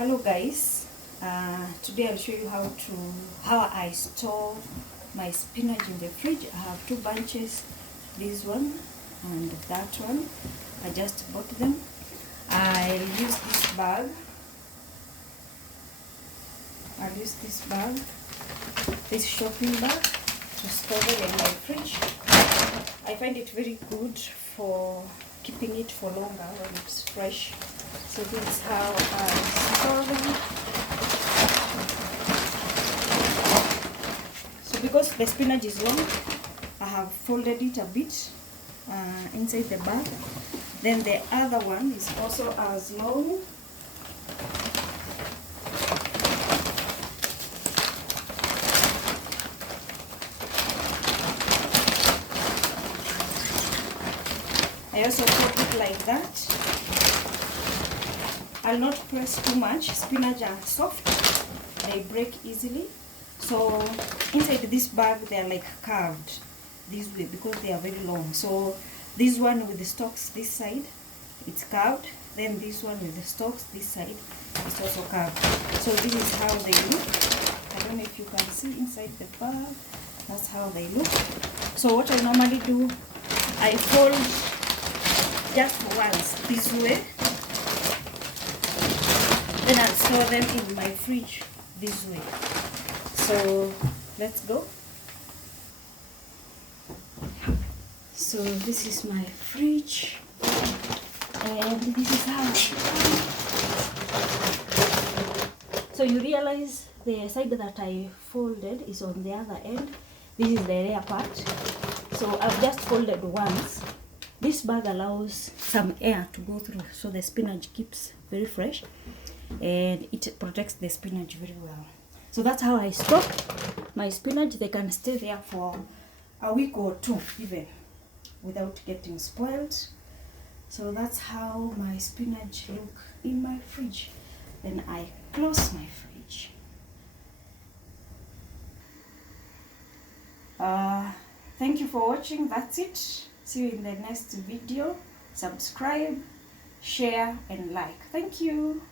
Hello guys, today I'll show you how I store my spinach in the fridge. I have two bunches, this one and that one. I just bought them. I'll use this bag. This shopping bag to store them in my fridge. I find it very good for keeping it for longer when it's fresh. So this is how I store them. So because the spinach is long, I have folded it a bit inside the bag. Then the other one is also as long. I also fold it like that. I'll not press too much. Spinach are soft, they break easily. So inside this bag they are like carved this way because they are very long. So this one with the stalks this side, it's carved. Then this one with the stalks this side, it's also carved. So this is how they look. I don't know if you can see inside the bag. That's how they look. So what I normally do, I fold just once this way. Then I'll store them in my fridge this way. So let's go. So this is my fridge, and this is how. So you realize the side that I folded is on the other end. This is the rear part. So I've just folded once. This bag allows some air to go through, so the spinach keeps very fresh and it protects the spinach very well. So that's how I store my spinach. They can stay there for a week or two even without getting spoiled. So that's how my spinach look in my fridge. Then I close my fridge. Thank you for watching. That's it. See you in the next video. Subscribe, share and like. Thank you.